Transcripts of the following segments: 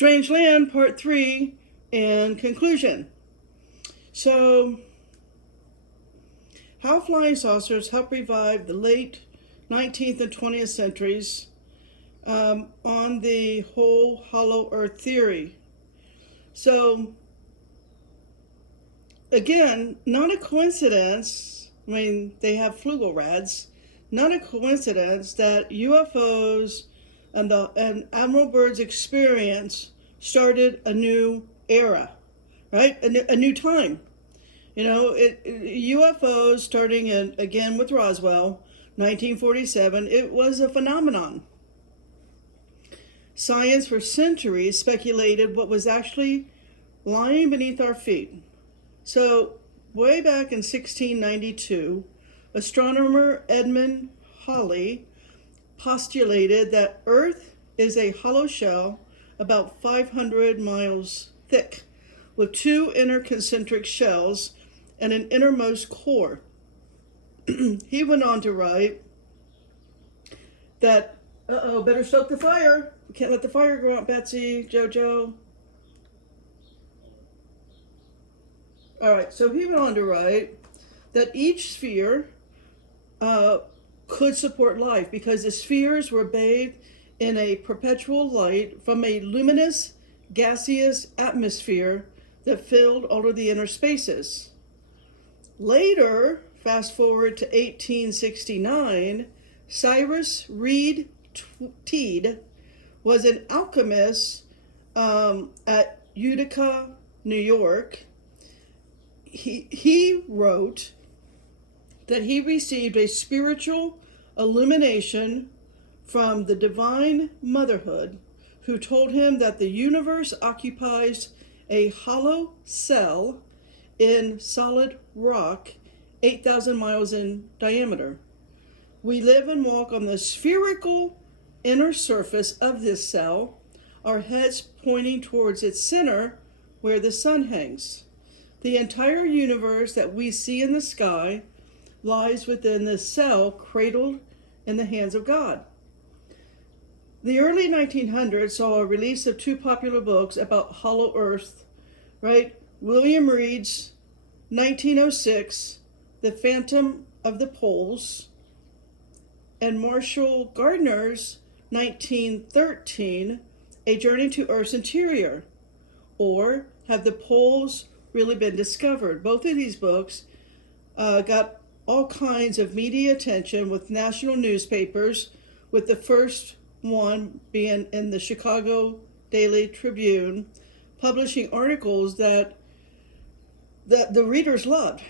Strange Land, Part 3, and conclusion. So, how flying saucers help revive the late 19th and 20th centuries on the whole hollow earth theory. So, again, not a coincidence. I mean, they have flugelrads. Not a coincidence that UFOs and Admiral Byrd's experience started a new era, right? A new time. You know, UFOs starting again with Roswell, 1947, it was a phenomenon. Science for centuries speculated what was actually lying beneath our feet. So, way back in 1692, astronomer Edmund Halley postulated that Earth is a hollow shell about 500 miles thick, with two inner concentric shells and an innermost core. He went on to write that, better stoke the fire. We can't let the fire go out, Betsy, Jojo. All right, so he went on to write that each sphere could support life because the spheres were bathed in a perpetual light from a luminous gaseous atmosphere that filled all of the inner spaces. Later, fast forward to 1869, Cyrus Reed Teed was an alchemist at Utica, New York. He wrote that he received a spiritual illumination from the divine motherhood, who told him that the universe occupies a hollow cell in solid rock 8,000 miles in diameter. We live and walk on the spherical inner surface of this cell, our heads pointing towards its center where the sun hangs. The entire universe that we see in the sky lies within this cell cradled in the hands of God. The early 1900s saw a release of two popular books about hollow earth, right? William Reed's 1906, The Phantom of the Poles, and Marshall Gardner's 1913, A Journey to Earth's Interior, or Have the Poles Really Been Discovered? Both of these books got all kinds of media attention with national newspapers, with the first one being in the Chicago Daily Tribune, publishing articles that the readers loved,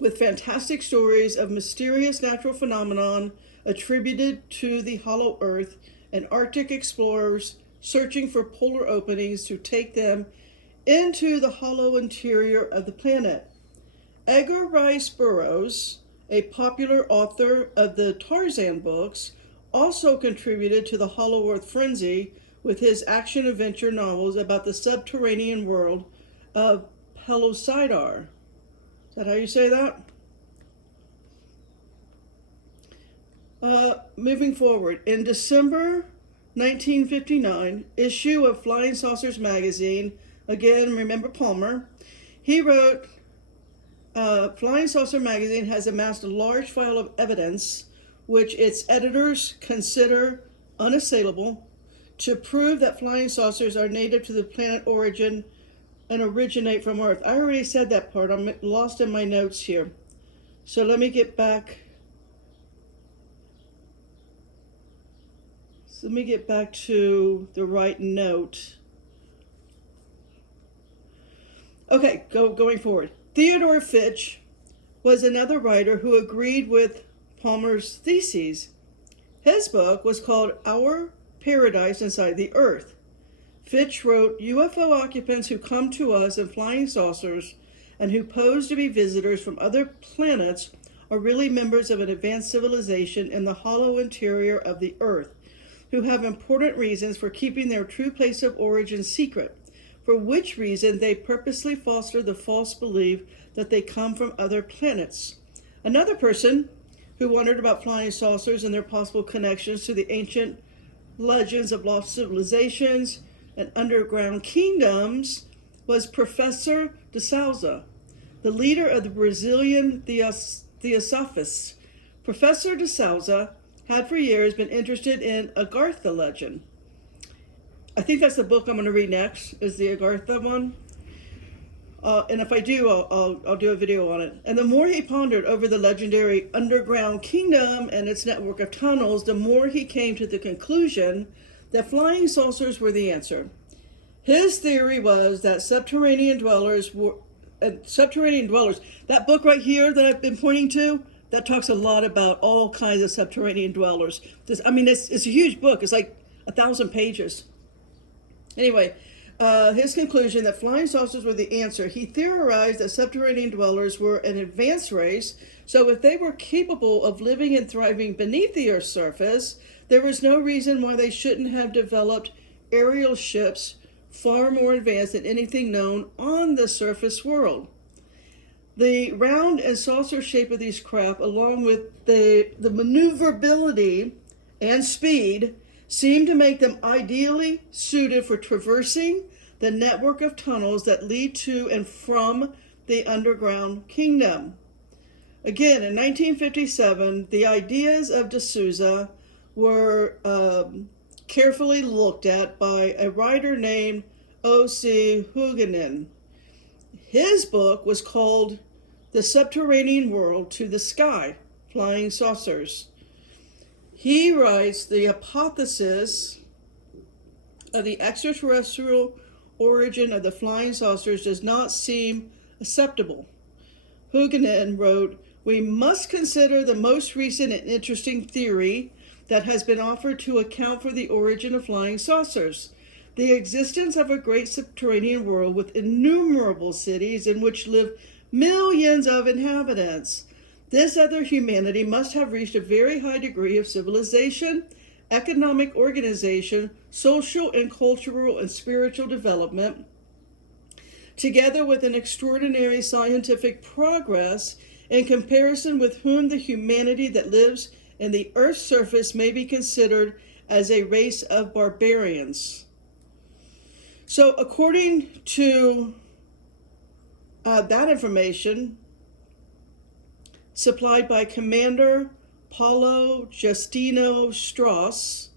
with fantastic stories of mysterious natural phenomenon attributed to the hollow earth and Arctic explorers searching for polar openings to take them into the hollow interior of the planet. Edgar Rice Burroughs, a popular author of the Tarzan books, also contributed to the hollow earth frenzy with his action-adventure novels about the subterranean world of Pellucidar. Is that how you say that? Moving forward, in December 1959, issue of Flying Saucers magazine, again, remember Palmer, he wrote, Flying Saucer magazine has amassed a large file of evidence which its editors consider unassailable to prove that flying saucers are native to the planet origin and originate from Earth. I already said that part. I'm lost in my notes here. So let me get back. So let me get back to the right note. Okay, going forward. Theodore Fitch was another writer who agreed with Palmer's theses. His book was called Our Paradise Inside the Earth. Fitch wrote, UFO occupants who come to us in flying saucers and who pose to be visitors from other planets are really members of an advanced civilization in the hollow interior of the Earth, who have important reasons for keeping their true place of origin secret, for which reason they purposely foster the false belief that they come from other planets. Another person who wondered about flying saucers and their possible connections to the ancient legends of lost civilizations and underground kingdoms was Professor de Souza, the leader of the Brazilian Theosophists. Professor de Souza had for years been interested in Agartha legend. I think that's the book I'm going to read next, is the Agartha one. And if I do, I'll do a video on it. And the more he pondered over the legendary underground kingdom and its network of tunnels, the more he came to the conclusion that flying saucers were the answer. His theory was that subterranean dwellers, that book right here that I've been pointing to, that talks a lot about all kinds of subterranean dwellers. It's a huge book. It's like 1,000 pages. Anyway, his conclusion that flying saucers were the answer. He theorized that subterranean dwellers were an advanced race, so if they were capable of living and thriving beneath the Earth's surface, there was no reason why they shouldn't have developed aerial ships far more advanced than anything known on the surface world. The round and saucer shape of these craft, along with the maneuverability and speed, seem to make them ideally suited for traversing the network of tunnels that lead to and from the underground kingdom. Again, in 1957, the ideas of de Souza were carefully looked at by a writer named O.C. Huguenin. His book was called The Subterranean World to the Sky, Flying Saucers. He writes, the hypothesis of the extraterrestrial origin of the flying saucers does not seem acceptable. Huguenin wrote, we must consider the most recent and interesting theory that has been offered to account for the origin of flying saucers, the existence of a great subterranean world with innumerable cities in which live millions of inhabitants. This other humanity must have reached a very high degree of civilization, economic organization, social and cultural and spiritual development, together with an extraordinary scientific progress, in comparison with whom the humanity that lives in the Earth's surface may be considered as a race of barbarians. So according to that information, supplied by Commander Paulo Justino Strauss,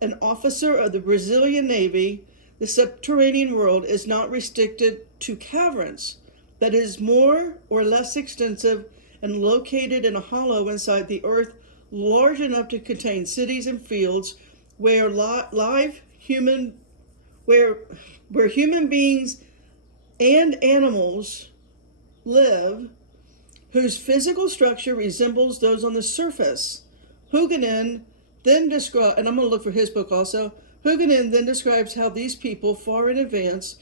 an officer of the Brazilian Navy, the subterranean world is not restricted to caverns, but is more or less extensive and located in a hollow inside the earth large enough to contain cities and fields where human beings and animals live, whose physical structure resembles those on the surface. Huguenin then describes, and I'm going to look for his book also, Huguenin then describes how these people, far in advance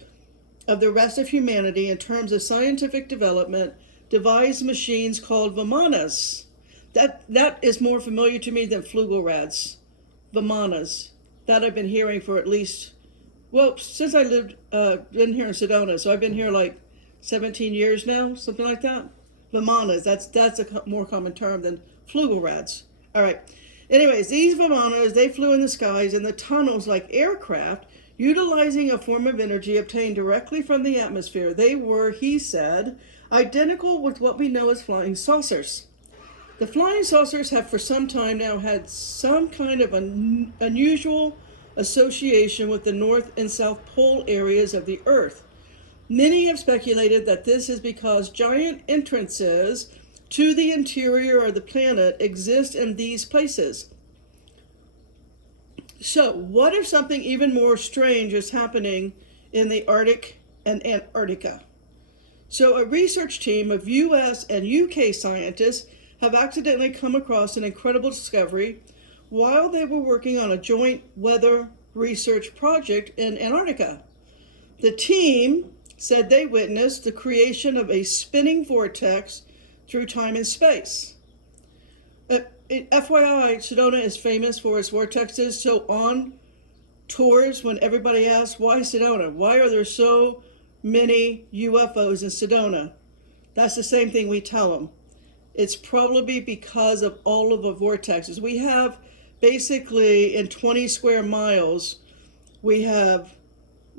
of the rest of humanity in terms of scientific development, devised machines called vimanas. That is more familiar to me than Flugelrads. Vimanas. That I've been hearing for at least, well, since I been here in Sedona, so I've been here like 17 years now, something like that. Vimanas, that's a more common term than Flugelrads. All right. Anyways, these vimanas, they flew in the skies and the tunnels like aircraft, utilizing a form of energy obtained directly from the atmosphere. They were, he said, identical with what we know as flying saucers. The flying saucers have for some time now had some kind of unusual association with the North and South Pole areas of the Earth. Many have speculated that this is because giant entrances to the interior of the planet exist in these places. So, what if something even more strange is happening in the Arctic and Antarctica? So, a research team of US and UK scientists have accidentally come across an incredible discovery while they were working on a joint weather research project in Antarctica. The team said they witnessed the creation of a spinning vortex through time and space. FYI, Sedona is famous for its vortexes, so on tours, when everybody asks, why Sedona? Why are there so many UFOs in Sedona? That's the same thing we tell them. It's probably because of all of the vortexes. We have basically in 20 square miles, we have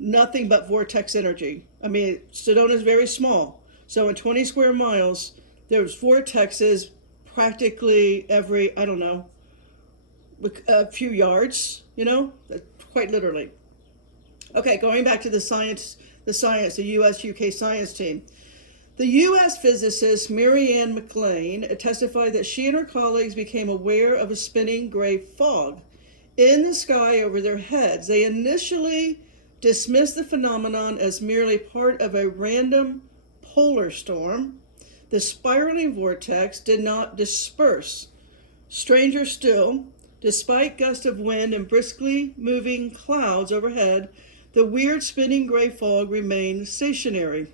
nothing but vortex energy. I mean, Sedona is very small. So in 20 square miles, there's vortexes practically every, I don't know, a few yards, quite literally. Okay, going back to the US-UK science team. The U.S. physicist Marianne McLean testified that she and her colleagues became aware of a spinning gray fog in the sky over their heads. They initially dismissed the phenomenon as merely part of a random polar storm. The spiraling vortex did not disperse. Stranger still, despite gusts of wind and briskly moving clouds overhead, the weird spinning gray fog remained stationary.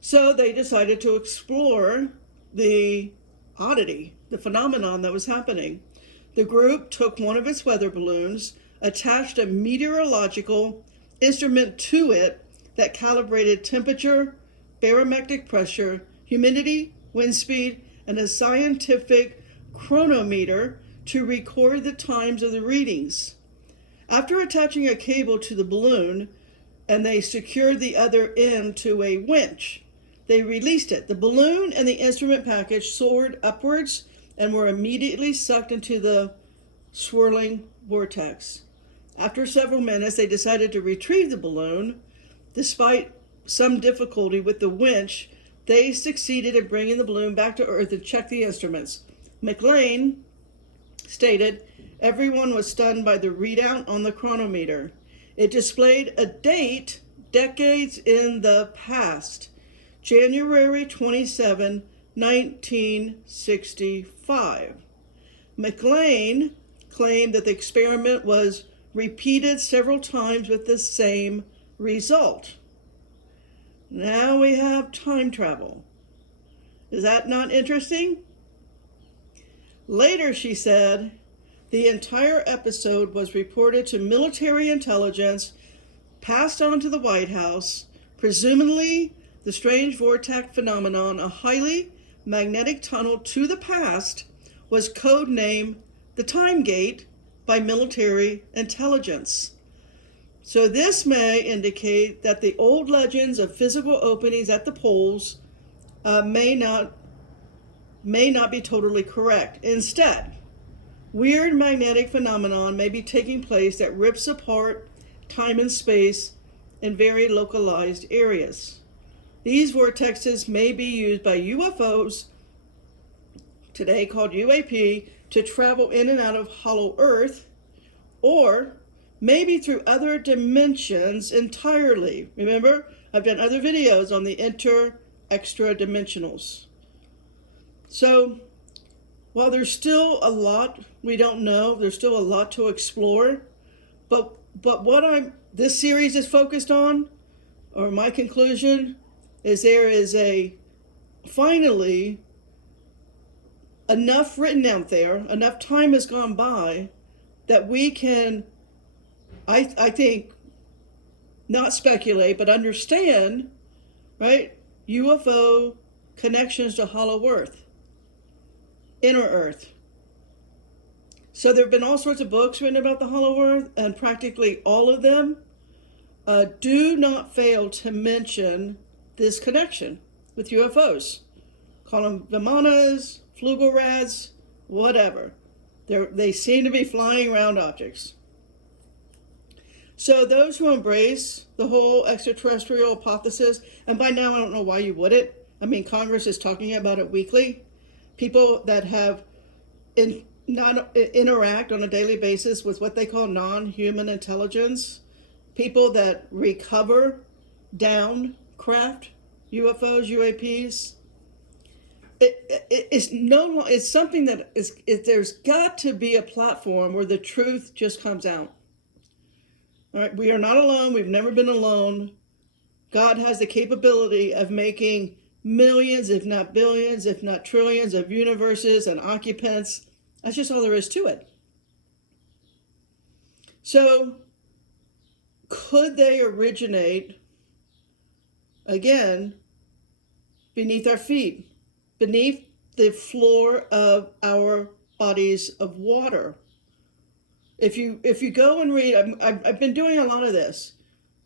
So they decided to explore the oddity, the phenomenon that was happening. The group took one of its weather balloons, attached a meteorological instrument to it that calibrated temperature, barometric pressure, humidity, wind speed, and a scientific chronometer to record the times of the readings. After attaching a cable to the balloon, and they secured the other end to a winch, they released it. The balloon and the instrument package soared upwards and were immediately sucked into the swirling vortex. After several minutes, they decided to retrieve the balloon. Despite some difficulty with the winch, they succeeded in bringing the balloon back to Earth and checked the instruments. McLean stated, everyone was stunned by the readout on the chronometer. It displayed a date decades in the past. January 27, 1965. McLean claimed that the experiment was repeated several times with the same result. Now we have time travel. Is that not interesting? Later, she said, the entire episode was reported to military intelligence, passed on to the White House, presumably the strange vortex phenomenon, a highly magnetic tunnel to the past, was codenamed the Time Gate by military intelligence. So this may indicate that the old legends of physical openings at the poles may not be totally correct. Instead, weird magnetic phenomenon may be taking place that rips apart time and space in very localized areas. These vortexes may be used by UFOs, today called UAP, to travel in and out of Hollow Earth, or maybe through other dimensions entirely. Remember, I've done other videos on the extra dimensionals. So, while there's still a lot we don't know, there's still a lot to explore, but what this series is focused on, or my conclusion, is there is finally enough written out there, enough time has gone by that we can, I think, not speculate, but understand, right, UFO connections to Hollow Earth, inner Earth. So there have been all sorts of books written about the Hollow Earth, and practically all of them do not fail to mention this connection with UFOs. Call them Vimanas, Flugelrads, whatever. They seem to be flying around objects. So those who embrace the whole extraterrestrial hypothesis, and by now I don't know why you wouldn't. I mean, Congress is talking about it weekly. People that have interact on a daily basis with what they call non-human intelligence, people that recover down craft, UFOs, UAPs. It's something that there's got to be a platform where the truth just comes out. All right, we are not alone. We've never been alone. God has the capability of making millions, if not billions, if not trillions of universes and occupants. That's just all there is to it. So, could they originate, again, beneath our feet, beneath the floor of our bodies of water? If you go and read, I've been doing a lot of this,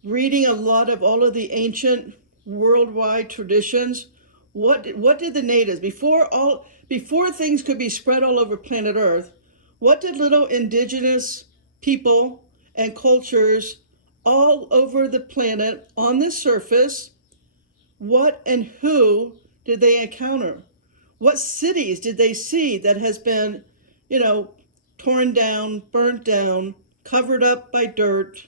reading a lot of all of the ancient worldwide traditions. What did the natives before things could be spread all over planet Earth? What did little indigenous people and cultures all over the planet on the surface? What and who did they encounter? What cities did they see that has been, torn down, burnt down, covered up by dirt?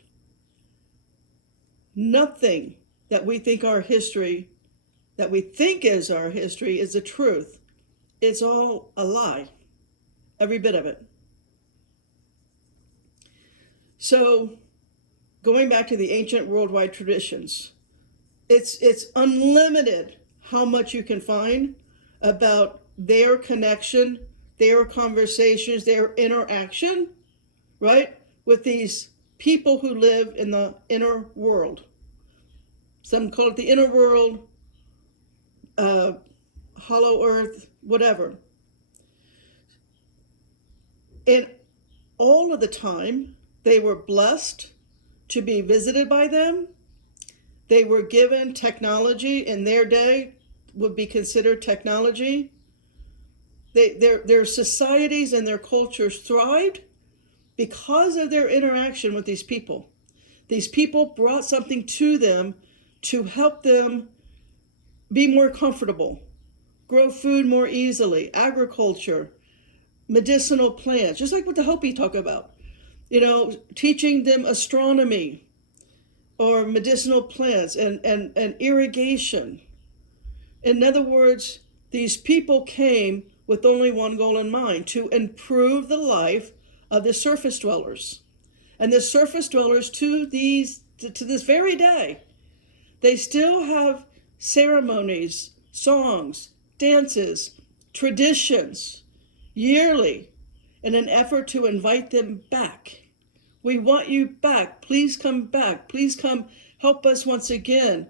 Nothing that we think is our history is the truth. It's all a lie. Every bit of it. So, going back to the ancient worldwide traditions, it's unlimited how much you can find about their connection, their conversations, their interaction, right, with these people who live in the inner world. Some call it the inner world, hollow earth, whatever. And all of the time, they were blessed to be visited by them. They were given technology in their day, would be considered technology. Their societies and their cultures thrived because of their interaction with these people. These people brought something to them to help them be more comfortable, grow food more easily, agriculture, medicinal plants, just like what the Hopi talk about. Teaching them astronomy or medicinal plants and irrigation. In other words, these people came with only one goal in mind: to improve the life of the surface dwellers. And the surface dwellers to this very day, they still have ceremonies, songs, dances, traditions yearly in an effort to invite them back. We want you back. Please come back. Please come help us once again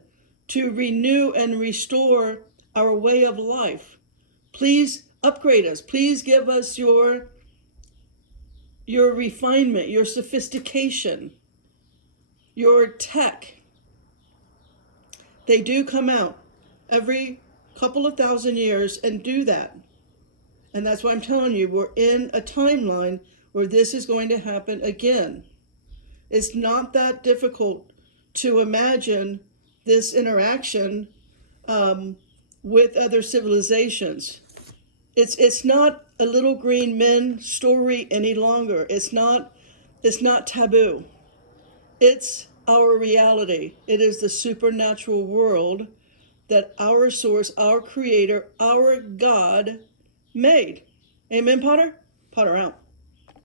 to renew and restore our way of life. Please upgrade us. Please give us your refinement, your sophistication, your tech. They do come out every couple of thousand years and do that. And that's why I'm telling you, we're in a timeline where this is going to happen again. It's not that difficult to imagine this interaction with other civilizations. It's not a little green men story any longer. It's not taboo. It's our reality. It is the supernatural world that our source, our creator, our God made. Amen, Potter? Potter out.